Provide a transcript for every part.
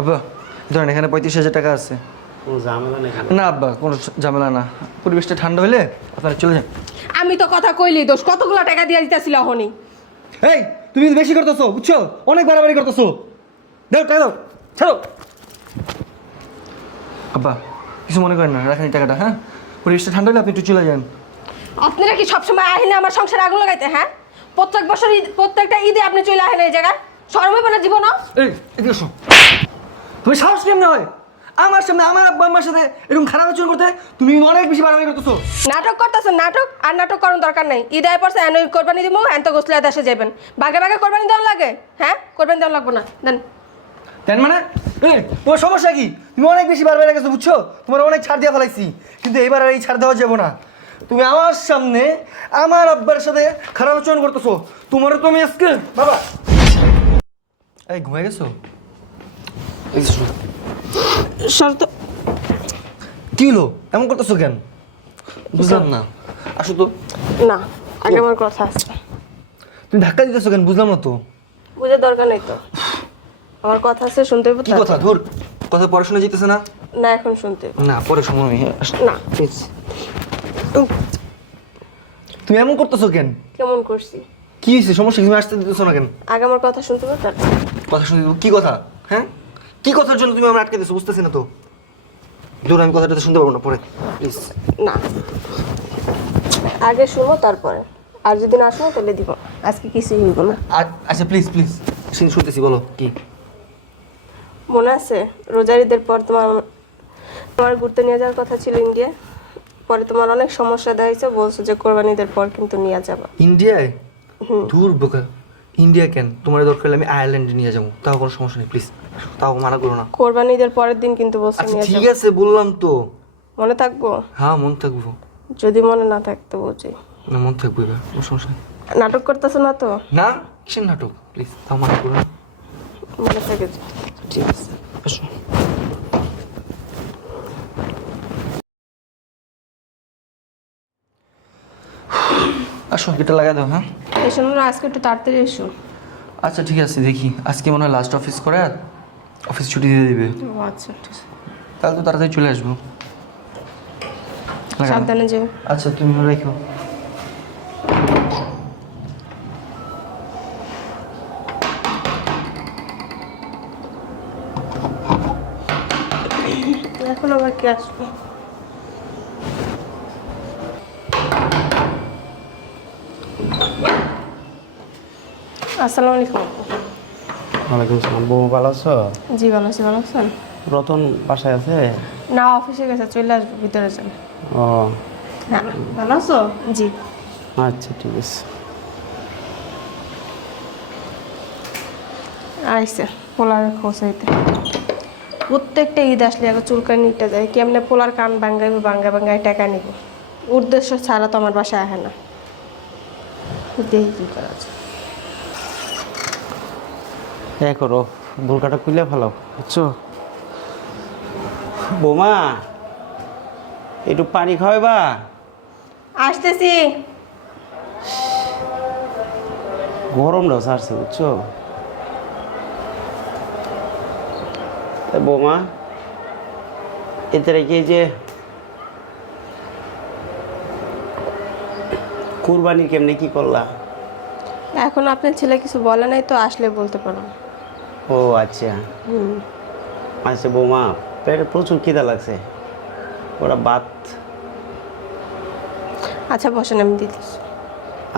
আব্বা ধরেন এখানে পঁয়ত্রিশ হাজার টাকা আছে। কোনো ঝামেলা নেই না আব্বা কোনো ঝামেলা না। পরিবেশটা ঠান্ডা হলে আপনারা চলে যান। আমি তো কথা কইলি দোষ কতগুলো টাকা দিয়ে দিতেছিল হনি এই তুমি কিন্তু বেশি করতেছো বুঝছ? অনেক বাড়াবাড়ি করতেছো। দাও টাকা দাও ছাড়ো। আব্বা কিছু মনে করেন না রাখেন এই টাকাটা হ্যাঁ? পরিবেশটা ঠান্ডা হলে আপনি একটু চলে যান। আপনারা কি সবসময় আহিনে আমার সংসারে আগুন লাগাইতে হ্যাঁ? প্রত্যেক বছর ঈদ প্রত্যেকটা ঈদে আপনি চলে আহেন এই জায়গায়? শরম হবে না জীবন এই এদিকে এসো তুমি সাহস কেমনে হয়? আমার সামনে আমার আব্বা আম্মার সাথে এরকম খারাপ আচরণ করতে তুমি অনেক বেশি বাড়াবাড়ি করতেছো। নাটক করতেছেন নাটক? আর নাটক করার দরকার নাই। ঈদ আয় পড়ছে এনে কোরবানি দিব হ্যাঁ তো গোসলে দেশে যাবেন বাগে বাগে কোরবানি দেওয়া লাগে? হ্যাঁ? কোরবানি দেওয়া লাগবে না। দেন। দেন মানে? এই, তোমার সমস্যা কি? তুমি অনেক বেশি বারবার গেছো বুঝছ? তোমার অনেক ছাড় দিয়ে ফেলাইছি কিন্তু এবার আর এই ছাড় দেওয়া যাব না। তুমি আমার সামনে আমার আব্বার সাথে খারাপ আচরণ করতেছো। তোমার তো আমি আজকে বাবা! এই ঘুমাই গেছো? এই যে কি হলো? এমন করতেছো কেন? বুঝলাম না। আসো তো। না আগে আমার কথা আছে। তুমি ধাক্কা দিতেছো কেন? বুঝলাম না তো। বুঝে দরকার নেই তো। আমার কথা আছে শুনতে হবে কি কথা? ধর কথা পড়াশোনা যেতেছে না? না এখন শুনতে না পরে সময় নেই না। প্লিজ তুমি এমন করতেছো কেন? কেমন করছি? কি হয়েছে? সমস্যা? তুমি আসতে দিতেছো না কেন? আগে আমার কথা শুনতে হবে তারপর। কথা শুনে দেবো। কি কথা? হ্যাঁ? কি কথার জন্য তুমি আমার আটকে দিচ্ছ বুঝতেছি না তো। দূর আমি কথাটা তো শুনতে পারব না পরে। প্লিজ না। আগে শুনো তারপরে। আর যদি না শুনো তাহলে দিব। আজকে কিছুই হইব না। আচ্ছা প্লিজ প্লিজ শুনতেছি বলো কি? মনে আছে রোজার ঈদের পর তোমার তোমার ঘুরতে নিয়ে যাওয়ার কথা ছিল ইন্ডিয়া পরে তোমার অনেক সমস্যা হয়েছে বলছো যে কোরবানি ঈদের পর কিন্তু নিয়ে যাবা। ইন্ডিয়ায়? দূর বোকা। ইন্ডিয়া কেন? তোমার দরকার হলে আমি আয়ারল্যান্ডে নিয়ে যাব। তাও কোনো সমস্যা নেই প্লিজ তাও মানা করো না। কোরবানি ঈদের পরের দিন কিন্তু বলছো আচ্ছা ঠিক আছে বললাম তো। মনে থাকব? হ্যাঁ মন থাকব। যদি মনে না থাকতো বুঝি। না মন থাকব এবার কোনো সমস্যা নেই। নাটক করতেছো না তো? না কিসের নাটক? প্লিজ তাও মানা করো না। মনে থাকে ঠিক আছে আসো। আসো এটা লাগাই দাও হ্যাঁ? না, আজকে একটু তাড়াতাড়ি এসো। আচ্ছা ঠিক আছে দেখি। আজকে মনে হয় লাস্ট অফিস করে আর অফিস ছুটি দিয়ে দিবে। ও আচ্ছা তাহলে তো তাড়াতাড়ি চলে আসব। সাবধানে যেও। আচ্ছা তুমি রেখো। এখন আবার কে আসবে? আসসালামু আলাইকুম। ওয়ালাইকুম সালাম। বউ ভালো আছো? জি ভালো আছি ভালো আছেন? রতন বাসায় আছে? না অফিসে গেছে চলে আসবে ভিতরে যান। ও। হ্যাঁ ভালো আছো? জি। আচ্ছা ঠিক আছে। আইসে পোলার খোঁচাইতে প্রত্যেকটা ঈদ আসলে আগে চুলকানি নিতে যায় কেমনে পোলার কান বাঙ্গাইবে বাঙ্গা বাঙ্গাই টাকা নিব। উদ্দেশ্য ছাড়া তো আমার বাসায় আহে না। দেখি কি করা যায়? এ করো। বোরকাটা খুলে ভালো বুঝছ? বৌমা একটু পানি খাওয়াইবা? আসতেছি। গরমটাও ছাড়ছে বুঝছ? বৌমা এতে রেখে যে কুরবানি কেমনে কি করলা? এখন আপনার ছেলে কিছু বলে নাই তো আসলে বলতে পারো ও আচ্ছা। হুম। আচ্ছা বৌমা পেটে প্রচুর খিদা লাগছে। ওরা ভাত আচ্ছা বসেন আমি দিতেছি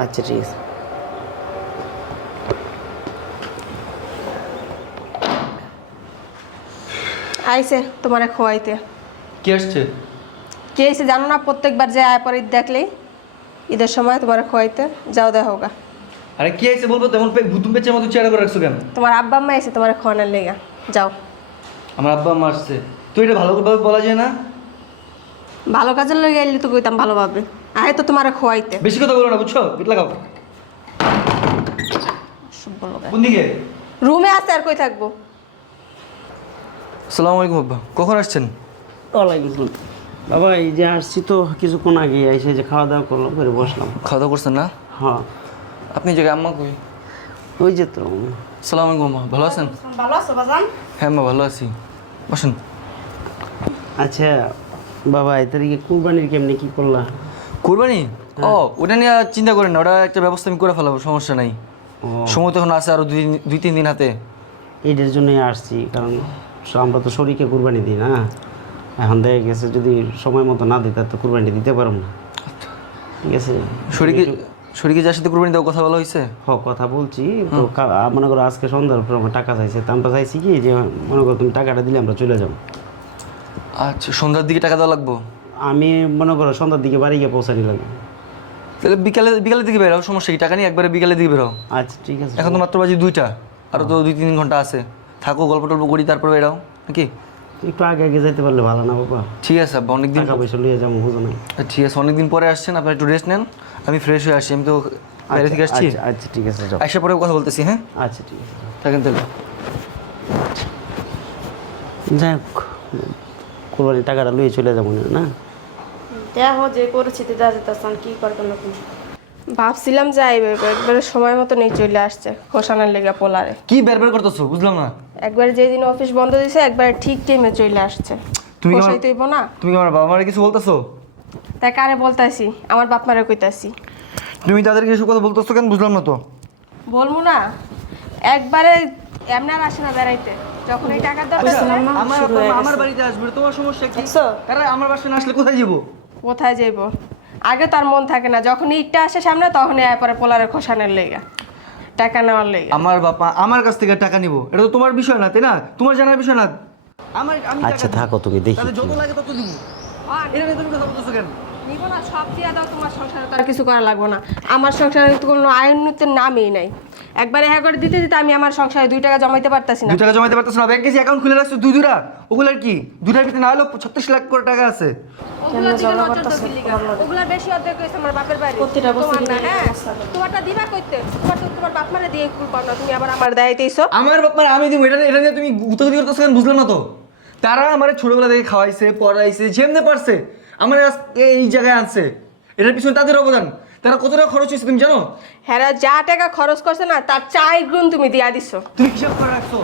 আচ্ছা ঠিক আছে। আইসে তোমারে খোয়াইতে। কে আসছে? কে এসে জানো না প্রত্যেকবার যে আয় পরে ঈদ দেখলেই ঈদের সময় তোমার খোয়াইতে যাও দেখা হোগা আরে কি আইছে বলব? তেমন ভুতুম পেঁচের মতো চেয়ার করে রাখছো কেন? তোমার আব্বা আম্মা এসে তোমার খাওয়ানোর লেগা। যাও। আমার আব্বা আম্মা আসছে। তুই এটা ভালোভাবে বলা যায় না? ভালো কাজের লেগে এলে তো কইতাম ভালোভাবে। আয় তো তোমার খোয়াইতে। বেশি কথা বলো না বুঝছ? গীত লাগাও। কোন দিকে রুমে আছে আর কই থাকব? আসসালামু আলাইকুম আব্বা। কখন আসছেন? ওয়ালাইকুম আসসালাম। বাবা এই যে আসছি তো কিছুক্ষণ আগে এসে যে খাওয়া দাওয়া করলাম করে বসলাম। খাওয়া দাওয়া করছেন না? হ্যাঁ। আপনি জায়গায় আম্মা কই? ওই যে তো। আসসালামু আলাইকুম আম্মা ভালো আছেন? ভালো আছো বাজান? হ্যাঁ মা ভালো আছি। বসুন। আচ্ছা বাবা এ তারিখে কুরবানির কেমনি কি করলা? কুরবানি? ও ওটা নিয়ে আর চিন্তা করেন না ওটা একটা ব্যবস্থা আমি করে ফেলাবো সমস্যা নাই। ও। সময় তখন আছে আরও দুই দিন- দুই তিন দিন হাতে। এইটার জন্যই আসছি কারণ আমরা তো শরীরকে কুরবানি দিই না। এখন দেখা গেছে যদি সময় মতো না দিই তার তো কুরবানি দিতে পারব না। ঠিক আছে? শরীরকে শরীরকে যার সাথে কোরবানি দেওয়ার কথা বলা হয়েছে? হ কথা বলছি। তো মনে করো আজকে সন্ধ্যার পর আমার টাকা চাইছে। তা আমরা চাইছি কি যে মনে করো তুমি টাকাটা দিলে আমরা চলে যাব। আচ্ছা সন্ধ্যার দিকে টাকা দেওয়া লাগবো? আমি মনে করো সন্ধ্যার দিকে বাড়ি গিয়ে পৌঁছানি লাগবে তাহলে বিকালে বিকালের দিকে বেরো সমস্যা কি? টাকা নিয়ে একবারে বিকালের দিকে বেরো আচ্ছা ঠিক আছে। এখন তো মাত্র বাজে দুইটা আরও তো দুই তিন ঘণ্টা আছে। থাকো গল্প টল্প করি তারপর বেরাও নাকি? একটু আগে আগে যাইতে পারলে ভালো না বাবা। ঠিক আছে আব্বা অনেকদিন টাকা পয়সা লিয়ে যাব বুঝো না ঠিক আছে অনেকদিন পরে আসছেন আপনার একটু রেস্ট নেন আমি ফ্রেশ হয়ে আসছি আমি তো বাইরে থেকে আসছি। আচ্ছা আচ্ছা ঠিক আছে যাও। আসার পরে কথা বলতেছি হ্যাঁ? আচ্ছা ঠিক আছে থাকেন তাহলে। যাই হোক কোরবানির টাকাটা লুয়ে চলে যাব না, না? দেখো যে পরিস্থিতিতে আছে তার কি করবেন আপনি ভাবছিলাম যে আইবে একবারে সময় মতো নেই চলে আসছে খোসানের লেগে পোলারে। কি বের বের করতেছো? বুঝলাম না। একবার যেদিন অফিস বন্ধ দিছে একবার ঠিক টাইমে চলে আসছে। তুমি কি আমার- খোসাই না? তুমি কি আমার বাবা মারে কিছু বলতেছো? তাই কারে বলতাছি? আমার বাপ মারে কইতাছি। তুমি তাদেরকে এসব কথা বলতেছো কেন? বুঝলাম না তো। বলব না। একবারে এমনি আর আসে না বেড়াইতে। যখন এই টাকার দরকার হয়, আমার আমার বাড়িতে আসবে তোমার সমস্যা কি? দেখছ? তারা আমার বাসায় না আসলে কোথায় যাব কোথায় যাইব? আগে তার মন থাকে না যখন ইটটা আসে সামনে তখনই আয় পরে পোলারে খোসানের লেগা টাকা নেওয়ার লেগা। আমার বাবা আমার কাছ থেকে টাকা নিব। এটা তো তোমার বিষয় না তাই না? তোমার জানার বিষয় না। আমার আমি টাকা আচ্ছা থাক তুমি দেখি তাহলে যত লাগে তত দিব এটা নিয়ে তুমি কথা বলছো কেন? নিব না সব দিয়ে দাও তোমার সংসারে তার আর কিছু করা লাগবে না। আমার সংসারে তো কোনো আইন উন্নতির নামই নাই। একবারে হ্যাঁ করে দিতে দিতে আমি আমার সংসারে দুই টাকা জমাইতে পারতাছি না। দুই টাকা জমাইতে পারতেছো না। ব্যাংক কেজি অ্যাকাউন্ট খুলে রাখছো দুই দুরা ওগুলার কি? দুটার ভিতরে না হলেও ছত্রিশ লাখ করে টাকা আছে। ওগুলো লিগা? ওগুলা বেশি অর্ধেক আমার বাপের বাড়ি। প্রতিটা বছর তোমার না হ্যাঁ? তোমারটা দিবা কইতে? তোমার তো তোমার বাপ মারে দিয়ে কুল পাও না তুমি আবার আমার আমার বাপ মারা আমি দিব এটা এটা নিয়ে তুমি উত্তর করতেছো কেন? বুঝলাম না তো? তারা আমার ছোটবেলা থেকে খাওয়াইছে পড়াইছে যেমনে পারছে আমার এই জায়গায় আনছে। এটার পিছনে তাদের অবদান। তারা কত টাকা খরচ হয়েছে তুমি জানো? হ্যাঁ যা টাকা খরচ করছে না তার চাই গুণ তুমি দিয়া দিছো। তুমি হিসাব করে রাখছো।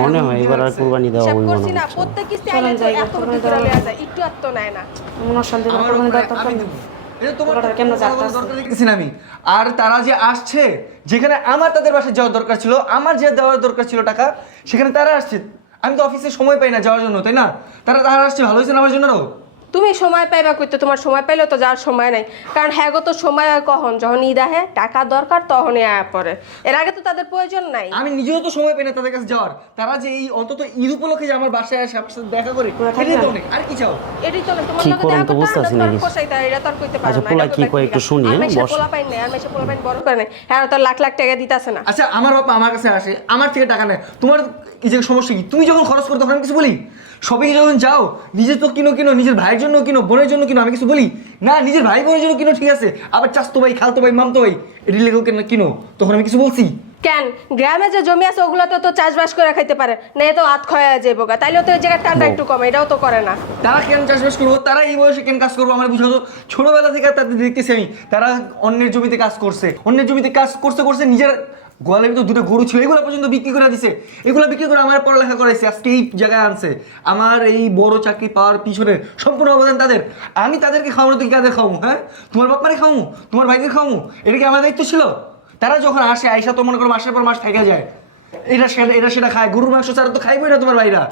মনে হয় এবার আর কোরবানি দেওয়া হইব করছি না না প্রত্যেক কিস্তি আইলে তো এত বুদ্ধি করে লইয়া যায় একটু আর তো নেয় না। মনের শান্তি আমার করবেন আমি দেবো। এটা তোমার তোমার যাত্রা দরকার দেখতেছি না আমি। আর তারা যে আসছে যেখানে আমার তাদের বাসায় যাওয়ার দরকার ছিল আমার যে দেওয়ার দরকার ছিল টাকা সেখানে তারা আসছে। আমি তো অফিসে সময় পাই না যাওয়ার জন্য তাই না? তারা তারা আসছে ভালো হয়েছে না আমার জন্য? তুমি সময় পাইবা কইতে তোমার সময় পাইলে তো যাওয়ার সময় নাই। কারণ হ্যাঁ তো সময় হয় কখন? যখন ঈদ আহে টাকা দরকার তখনই আয়া পড়ে। এর আগে তো তাদের প্রয়োজন নাই। আমি নিজেও তো সময় পাই না তাদের কাছে যাওয়ার। তারা যে এই অন্তত ঈদ উপলক্ষে যে আমার বাসায় আসে আমার সাথে দেখা করে এটাই তো অনেক আর কি চাও? এটাই তো তোমার কি করেন দেখা তো করতে বুঝতাছি আমরা না এটা তো আর কইতে পারো আচ্ছা, না, পোলা তো কি কয় একটু শুনি, আর হ্যাঁ? মাইশা বস। পোলা পাইন নাই, আর মাইশা পোলা পাইন বড় করে নাই। হ্যাঁ, তো লাখ লাখ টাকা দিতাছে না। আচ্ছা আমার বাবা আমার কাছে আসে আমার থেকে টাকা নেয়। তোমার এই যে সমস্যা কি? তুমি যখন খরচ করো তখন আমি কিছু বলি? শপিং যখন যাও নিজের তো কিনো কিনো নিজের ভাইয়ের জন্য কিনো বোনের জন্য কিনো আমি কিছু বলি? না নিজের ভাই বোনের জন্য কিনো ঠিক আছে। আবার চাস্তো ভাই খালতো ভাই মামতো ভাই লেগেও কেন কিনো? তখন আমি কিছু বলছি? কেন? গ্রামে যে জমি আছে ওগুলো তো তো চাষবাস করে খাইতে পারে। না এ তো হাত খয়া যাইব গা তাইলে তো ওই জায়গায় টানটা একটু কম এটাও তো করে না। তারা কেন চাষবাস করব? তারা এই বয়সে কেন কাজ করব? আমার বুঝাতো ছোটবেলা থেকে তাদের দেখতেছি আমি তারা অন্যের জমিতে কাজ করছে। অন্যের জমিতে কাজ করতে করছে নিজের গোয়ালের ভিতরে দুটো গরু ছিল এগুলো পর্যন্ত বিক্রি করে দিছে। এগুলো বিক্রি করে আমার পড়ালেখা করাইছে আজকে এই জায়গায় আনছে। আমার এই বড় চাকরি পাওয়ার পিছনে সম্পূর্ণ অবদান তাদের। আমি তাদেরকে খাওয়ানো থেকে কাদের খাওয়াবো হ্যাঁ? তোমার বাপ মারে খাওয়াবো তোমার ভাইদের খাওয়াবো এটা কি আমার দায়িত্ব ছিল? তারা যখন আসে আইসা তো মনে করো মাসের পর মাস থেকে যায়। এটা সেটা এটা সেটা খায় গরুর মাংস ছাড়া তো খাইবই না তোমার ভাইরা।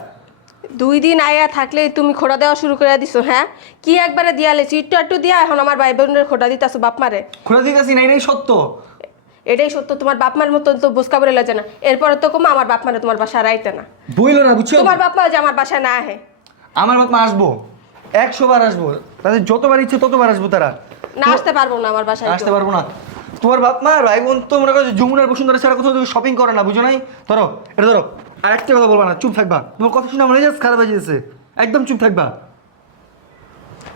দুই দিন আয়া থাকলে তুমি খোটা দেওয়া শুরু করে দিছো হ্যাঁ? কি একবারে দিয়া লেছি একটু একটু দিয়া এখন আমার ভাই বোনের খোটা দিতাছো বাপ মারে খোলা দিতেছি না এটাই সত্য। এটাই সত্য তোমার বাপ মার মতো তো বুঝকা বলে লাগে না। এরপরে তো কম আমার বাপ মারে তোমার বাসায় রাইতে না। বইলো না বুঝছ? তোমার বাপ মা যে আমার বাসায় না আহে। আমার বাপ মা আসব একশো বার আসব তাদের যতবার ইচ্ছে ততবার আসব তারা। না আসতে পারব না আমার বাসায় আসতে পারব না। তোমার বাপ মা বোন তো মনে করো যমুনার বসুন্ধরা ছাড়া কোথাও শপিং করে না বুঝো নাই? ধরো এটা ধরো আর একটা কথা বলবা না চুপ থাকবা। তোমার কথা শুনে আমার মেজাজ খারাপ হয়ে যেতেছে একদম চুপ থাকবা।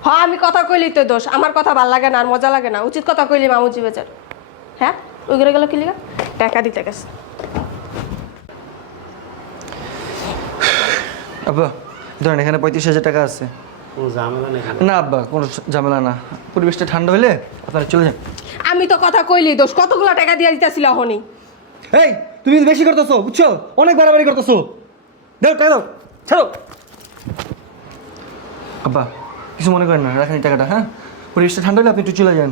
হ্যাঁ আমি কথা কইলি তো দোষ আমার কথা ভালো লাগে না আর মজা লাগে না। উচিত কথা কইলি মামুজি বেচার। হ্যাঁ? ওই করে গেল কি লিগা? টাকা দিতে গেছে। আব্বা ধরেন এখানে পঁয়ত্রিশ হাজার টাকা আছে। না আব্বা কোনো ঝামেলা না। পরিবেশটা ঠান্ডা হলে আপনারা চলে যান। আমি তো কথা কইলি দোষ কতগুলো টাকা দিয়ে দিতেছিল হনি? এই তুমি বেশি করতেছো বুঝছ? অনেক বাড়াবাড়ি করতেছো। দাও টাকা দাও ছাড়ো। আব্বা কিছু মনে করেন না রাখেন টাকাটা হ্যাঁ? পরিবেশটা ঠান্ডা হলে আপনি একটু চলে যান।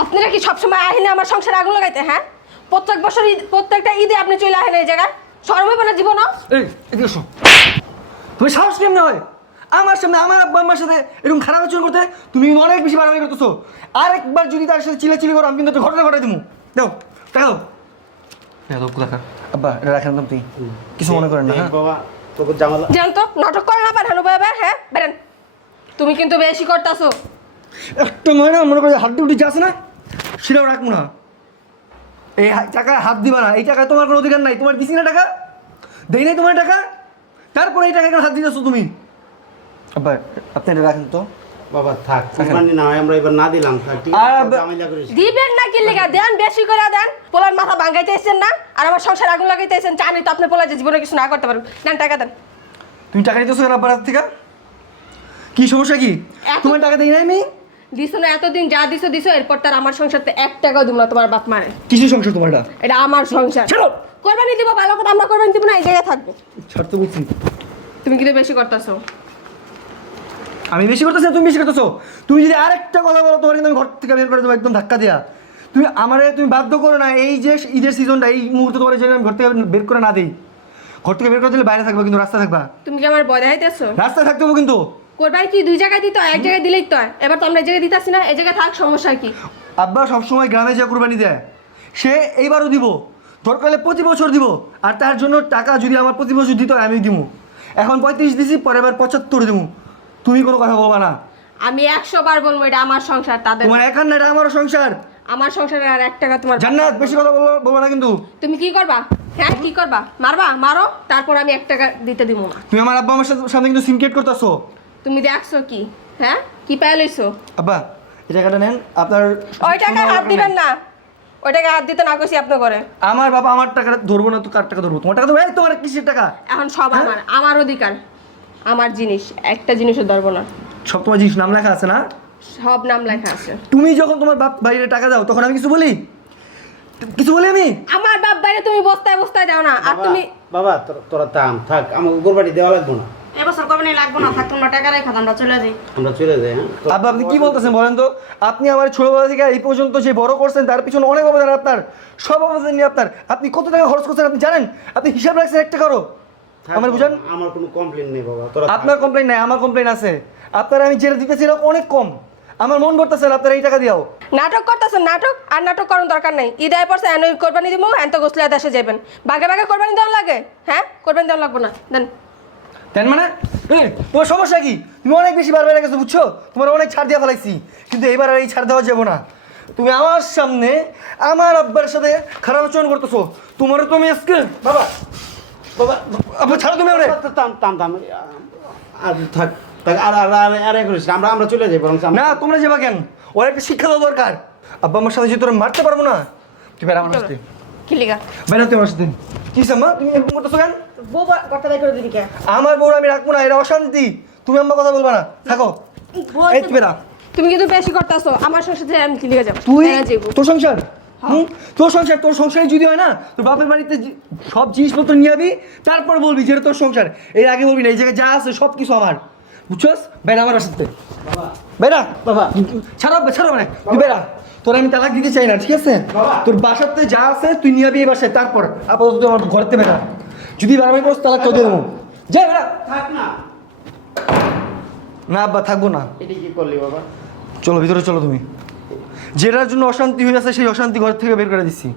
আপনারা কি সবসময় আহিনে আমার সংসারে আগুন লাগাইতে হ্যাঁ? প্রত্যেক বছর ঈদ প্রত্যেকটা ঈদে আপনি চলে আসেন এই জায়গায়। সরম হবে না জীবন এই এদিকে এসো তুমি সাহস কেমনে হয়? আমার সামনে আমার আব্বা আম্মার সাথে এরকম খারাপ আচরণ করতে তুমি অনেক বেশি বাড়াবাড়ি করতেছো। আরেকবার যদি তার সাথে চিলাচিলি করো আমি কিন্তু একটা ঘটনা ঘটাই দেবো দাও টাকা দাও। আব্বা এটা রাখেন তো আপনি। কিছু মনে করেন না হ্যাঁ? বাবা তোকে জামালা জান তো নাটক করে না পারেন হানু বাবা হ্যাঁ? বেরেন তুমি কিন্তু বেশি করতেছো। একটা মনে না মনে করে হাত উঠে যাস না? সেটাও রাখব না। এই টাকা হাত দিবা না। এই টাকা তোমার কোনো অধিকার নাই। তোমার দিছি না টাকা? দেই নাই তোমার টাকা? তারপরে এই টাকা কেন হাত দিতেছো তুমি? আব্বা আপনি এটা রাখেন তো। বাবা থাক কুরবানি না আমরা এবার না দিলাম। থাক দিবেন না কি লেগা? দেন বেশি করে দেন। পোলার মাথা না? আর আমার সংসার আগুন লাগাইতেছেন জানি তো আপনি পোলা যে জীবনে কিছু না করতে পারবেন। টাকা দেন। তুমি টাকা দিতেছো কেন আব্বার হাত থেকে? কি সমস্যা কি? তোমার টাকা দেই নাই আমি? দিছো না এতদিন যা দিছো দিছো এরপর তার আমার সংসারতে এক টাকাও দিব না তোমার বাপ মারে। কিসের সংসার তোমার এটা? আমার সংসার। ছাড়ো। কোরবানি দিব ভালো কথা আমরা কোরবানি দিব না এই জায়গায় থাকব। ছাড়তে বলছি। তুমি কিন্তু বেশি করতেছো। আমি বেশি করতেছি তুমি বেশি করতেছো। তুমি যদি আরেকটা কথা বলো তোমার কিন্তু আমি ঘর থেকে বের করে দেবো একদম ধাক্কা দিয়া। তুমি আমারে তুমি বাধ্য করো না এই যে ঈদের সিজনটা এই মুহূর্তে তোমার জন্য আমি ঘর থেকে বের করে না দিই। ঘর থেকে বের করে দিলে বাইরে থাকবা কিন্তু রাস্তা থাকবা। তুমি কি আমার বয় দেখাইতেছো? রাস্তায় থাকতে কিন্তু। কোরবানি কি? দুই জায়গায় দিত এক জায়গায় দিলেই তো হয়। এবার তো আমরা এই জায়গায় দিতেছি না এই জায়গায় থাক সমস্যা কি? আব্বা সবসময় গ্রামে যা কুরবানি দেয় সে এইবারও দিব দরকার হলে প্রতি বছর দিব আর তার জন্য টাকা যদি আমার প্রতি বছর দিতে হয় আমি দিব এখন পঁয়ত্রিশ দিছি পরের বার পঁচাত্তর দিব তুমি কোনো কথা বলবা না। আমি একশো বার বলব এটা আমার সংসার তাদের তোমার না এটা আমারও সংসার। আমার সংসারে আর এক টাকা তোমার জান্নাত বেশি কথা বলব বলব না কিন্তু। তুমি কি করবা? হ্যাঁ কি করবা? মারবা? মারো তারপর আমি এক টাকা দিতে দিব না। তুমি আমার আব্বা আমার সাথে সামনে কিন্তু সিনকেট করতেছো। তুমি দেখছ কি? হ্যাঁ? কি পাই লইছো? আব্বা এই টাকাটা নেন আপনার ওই টাকায় হাত দিবেন না। ওই টাকায় হাত দিতে না কইছি আপনি করে আমার বাবা আমার টাকা ধরবো না তো কার টাকা ধরবো? তোমার টাকা ধরবো? এই তোমার কিসের টাকা? এখন সব আমার আমার অধিকার আমার জিনিস একটা জিনিসও ধরবো না। সব তোমার জিনিস নাম লেখা আছে না? সব নাম লেখা আছে। তুমি যখন তোমার বাপ বাইরে টাকা দাও তখন আমি কিছু বলি? কিছু বলি আমি? আমার বাপ বাইরে তুমি বস্তায় বস্তায় দাও না আর বাবা, তুমি বাবা তোরা- থাম থাক আমাকে কোরবানি দেওয়া লাগবে না। এবছর কোরবানি লাগবো না? থাক তোমরা টাকা রেখা আমরা চলে যাই। আমরা চলে যাই হ্যাঁ। আব্বা আপনি কি বলতেছেন বলেন তো? আপনি আমার ছোটবেলা থেকে এই পর্যন্ত যে বড় করছেন তার পিছনে অনেক অবদান আপনার। সব অবদান নিয়ে আপনার। আপনি কত টাকা খরচ করছেন আপনি জানেন? আপনি হিসাব রাখছেন একটা করো? আমার বুঝান? আমার কোনো কমপ্লেন নেই বাবা আপনার কমপ্লেন নাই আমার কমপ্লেন আছে। আপনার আমি যেটা দিতেছি এটা অনেক কম। আমার মন করতেছে না আপনার এই টাকা দিও নাটক করতেছেন নাটক? আর নাটক করার দরকার নাই। ঈদ আয় পড়ছে এনে কোরবানি দিব এন তো গোসলে দেশে যাবেন বাগে বাগে কোরবানি দেওয়া লাগে হ্যাঁ? কোরবানি দেওয়া লাগবে না দেন। দেন মানে? তোমার সমস্যা কি? তুমি অনেক বেশি বার বেড়ে গেছো বুঝছ? তোমার অনেক ছাড় দিয়ে ফেলাইছি কিন্তু এবার আর এই ছাড় দেওয়া যাব না। তুমি আমার সামনে আমার আব্বার সাথে খারাপ আচরণ করতেছো। তোমার তুমি আজকে বাবা বাবা আব্বা ছাড়ো তুমি ওরে আর থাক থাক আর আর আর আর করিস আমরা আমরা চলে যাই বরং না তোমরা যাবা কেন? ওর একটা শিক্ষা দেওয়া দরকার। আব্বা আমার সাথে যদি তোরা মারতে পারব না তুই বেড়া আমার সাথে। কি লিগা? বেড়া তুই আমার সাথে। কি সাম্মা তুমি এরকম করতেছো কেন? বউ কথা বের করে দিবি কে? আমার বউ আমি রাখব না এটা অশান্তি। তুমি আমার কথা বলবা না থাকো। এই তুমি কিন্তু বেশি করতেছো আমার সংসার থেকে আমি কি লিগা যাব। তুই হ্যাঁ, তোর সংসার? তোর সংসার তোর সংসারে যদি হয় না তোর বাপের বাড়িতে সব জিনিসপত্র নিয়ে যাবি তারপর বলবি যেটা তোর সংসার। এর আগে বলবি না এই জায়গায় যা আছে সব কিছু আমার। বুঝছস? বেড়া আমার বাসাতে। বেড়া। বাবা। ছাড়া ছাড়া মানে। তুই বেড়া। তোর আমি তালাক দিতে চাই না ঠিক আছে। তোর বাসাতে যা আছে তুই নিয়ে যাবি এই বাসায়। তারপর আপাতত আমার ঘরেতে বেড়া। যদি বাড়াবাড়ি করস তালাক করে দেবো। যা বেড়া থাক না। না আব্বা থাকব না। এটি কি করলি বাবা? চলো ভিতরে চলো তুমি। যেটার জন্য অশান্তি হয়ে আছে সেই অশান্তি ঘর থেকে বের করে দিচ্ছি।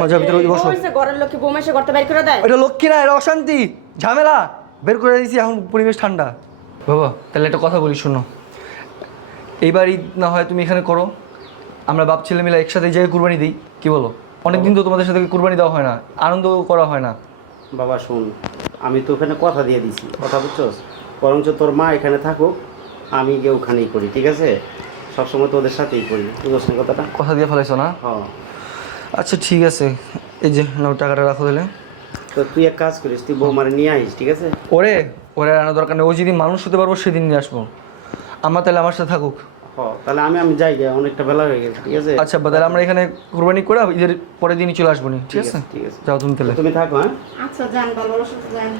মজা ভিতরে ওই বসো ঘরের লোক কি বউ মেসে করতে বের করে দেয়। এটা লক্ষ্মী না এটা অশান্তি। ঝামেলা। বের করে দিয়েছি এখন পরিবেশ ঠান্ডা। বাবা তাহলে একটা কথা বলি শোনো। এইবার ঈদ না হয় তুমি এখানে করো। আমরা বাপ ছেলে মিলে একসাথে এই কুরবানি দিই। কি বলো? অনেকদিন তো তোমাদের সাথে কুরবানি দেওয়া হয় না আনন্দ করা হয় না। বাবা শোন আমি তো ওখানে কথা দিয়ে দিছি কথা বুঝছস? বরঞ্চ তোর মা এখানে থাকুক আমি গিয়ে ওখানেই করি ঠিক আছে? সবসময় তোদের সাথেই করি বুঝছ না কথাটা? কথা দিয়ে ফেলাইছো না? হ্যাঁ আচ্ছা ঠিক আছে। এই যে নাও টাকাটা রাখো দিলে তো তুই এক কাজ করিস তুই বৌমারে নিয়ে আইস ঠিক আছে? ওরে ওরে আনা দরকার নেই। ও যেদিন মানুষ হতে পারব সেদিন নিয়ে আসব। আমার তাহলে আমার সাথে থাকুক। তাহলে আমি আমি যাই গিয়ে অনেকটা বেলা হয়ে গেছে ঠিক আছে? আচ্ছা তাহলে আমরা এখানে কুরবানি করে ঈদের পরের দিনই চলে আসব নি ঠিক আছে ঠিক আছে। যাও তুমি তাহলে। তুমি থাকো হ্যাঁ? আচ্ছা যান ভালো যান।